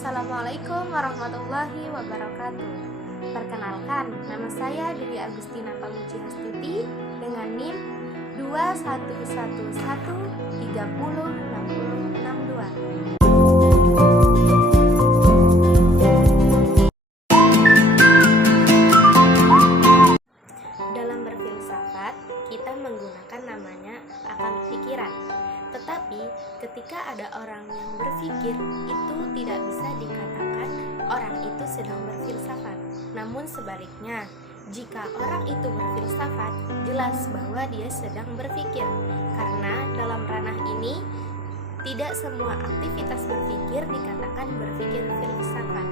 Assalamualaikum warahmatullahi wabarakatuh. Perkenalkan, nama saya Dewi Agustina Pamuji Hastuti dengan NIM 2111306062. Dalam berfilsafat, kita menggunakan namanya akal pikiran. Tetapi ketika ada orang yang berpikir, itu tidak bisa dikatakan orang itu sedang berfilsafat. Namun sebaliknya, jika orang itu berfilsafat, jelas bahwa dia sedang berpikir. Karena dalam ranah ini, tidak semua aktivitas berpikir dikatakan berpikir filsafat.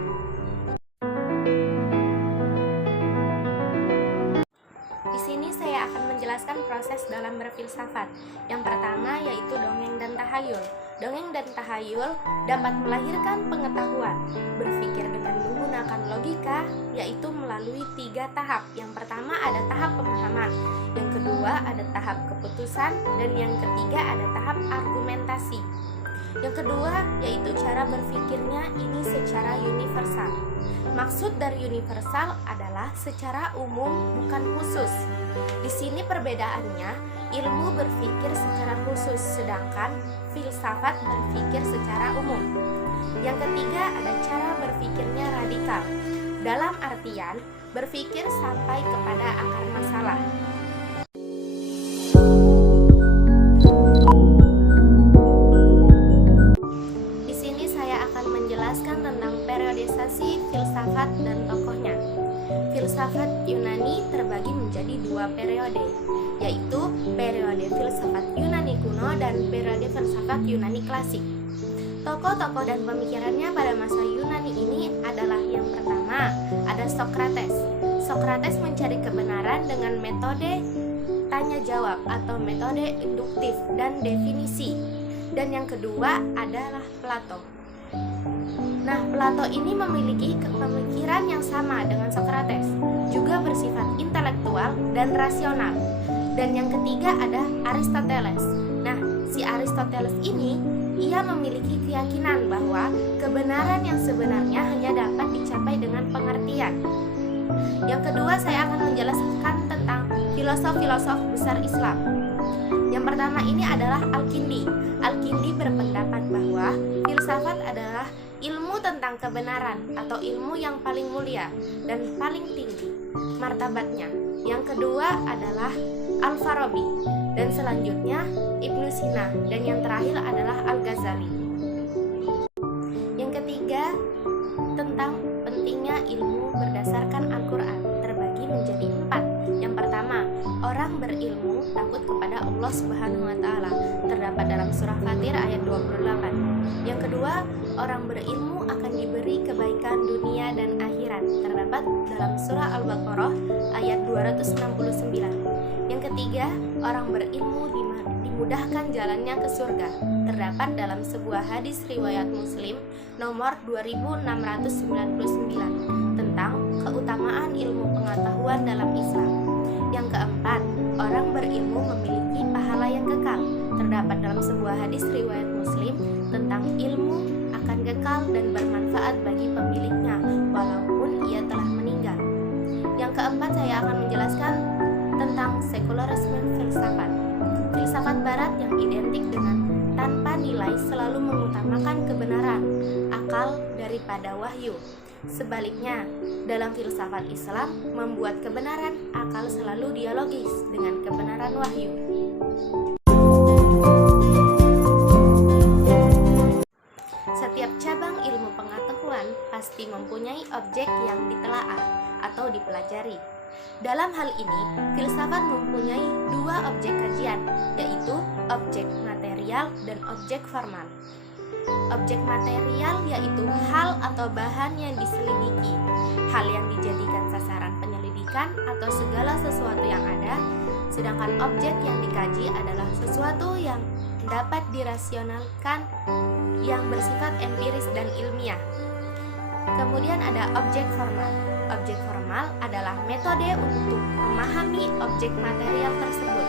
Di sini saya akan menjelaskan proses dalam berfilsafat. Yang pertama yaitu dongeng dan tahayul. Dongeng dan tahayul dapat melahirkan pengetahuan. Berpikir dengan menggunakan logika, yaitu melalui 3 tahap. Yang pertama ada tahap pemahaman, yang kedua ada tahap keputusan, dan yang ketiga ada tahap argumentasi. Yang kedua yaitu cara berpikirnya ini secara universal. Maksud dari universal adalah secara umum, bukan khusus. Di sini perbedaannya, ilmu berpikir secara khusus, sedangkan filsafat berpikir secara umum. Yang ketiga ada cara berpikirnya radikal. Dalam artian, berpikir sampai kepada akar masalah. Di sini saya akan menjelaskan tentang periodisasi filsafat dan tokohnya. Filsafat Yunani terbagi menjadi 2 periode, yaitu periode filsafat Yunani kuno dan periode filsafat Yunani klasik. Tokoh-tokoh dan pemikirannya pada masa Yunani ini adalah yang pertama, ada Sokrates. Sokrates mencari kebenaran dengan metode tanya jawab atau metode induktif dan definisi. Dan yang kedua adalah Plato. Nah, Plato ini memiliki pemikiran yang sama dengan Sokrates, juga bersifat intelektual dan rasional. Dan yang ketiga ada Aristoteles. Nah, si Aristoteles ini ia memiliki keyakinan bahwa kebenaran yang sebenarnya hanya dapat dicapai dengan pengertian. Yang kedua saya akan menjelaskan tentang filosof-filosof besar Islam. Yang pertama ini adalah Al-Kindi. Al-Kindi berpendapat bahwa filsafat adalah ilmu tentang kebenaran atau ilmu yang paling mulia dan paling tinggi martabatnya. Yang kedua adalah Al-Farabi, dan selanjutnya Ibnu Sina, dan yang terakhir adalah Al-Ghazali. Yang ketiga tentang pentingnya ilmu berdasarkan Al-Quran, terbagi menjadi 4. Yang pertama, orang berilmu takut kepada Allah Subhanahu wa Ta'ala, terdapat dalam surah Fatir ayat 28. Yang kedua, orang berilmu akan diberi kebaikan dunia dan akhirat, terdapat dalam surah Al-Baqarah ayat 269. Yang ketiga, orang berilmu dimudahkan jalannya ke surga, terdapat dalam sebuah hadis riwayat Muslim nomor 2699 tentang keutamaan ilmu pengetahuan dalam Islam. Yang keempat, orang berilmu memiliki pahala yang kekal, terdapat dalam sebuah hadis riwayat Muslim tentang ilmu akan kekal dan bermanfaat bagi pemiliknya walaupun ia telah meninggal. Yang keempat saya akan menjelaskan tentang sekularisme filsafat. Filsafat barat yang identik dengan tanpa nilai selalu mengutamakan kebenaran, akal daripada wahyu. Sebaliknya, dalam filsafat Islam membuat kebenaran akal selalu dialogis dengan kebenaran wahyu. Setiap cabang ilmu pengetahuan pasti mempunyai objek yang ditelaah atau dipelajari. Dalam hal ini, filsafat mempunyai 2 objek kajian, yaitu objek material dan objek formal. Objek material yaitu hal atau bahan yang diselidiki, hal yang dijadikan sasaran penyelidikan atau segala sesuatu yang ada, sedangkan objek yang dikaji adalah sesuatu yang dapat dirasionalkan, yang bersifat empiris dan ilmiah. Kemudian ada objek formal. Objek formal adalah metode untuk memahami objek material tersebut.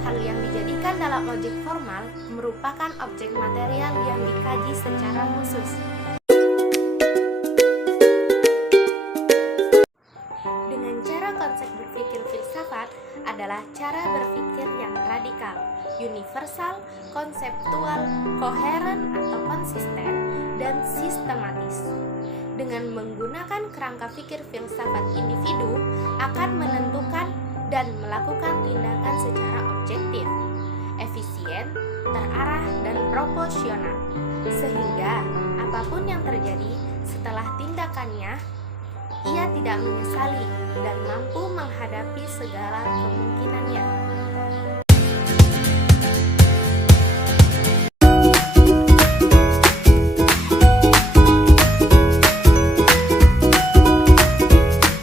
Hal yang dijadikan dalam objek formal merupakan objek material yang dikaji secara khusus. adalah cara berpikir yang radikal, universal, konseptual, koheren atau konsisten, dan sistematis. Dengan menggunakan kerangka pikir filsafat, individu akan menentukan dan melakukan tindakan secara objektif, efisien, terarah, dan proporsional, sehingga apapun yang terjadi setelah tindakannya, ia tidak menyesali dan mampu menghadapi segala kemungkinan.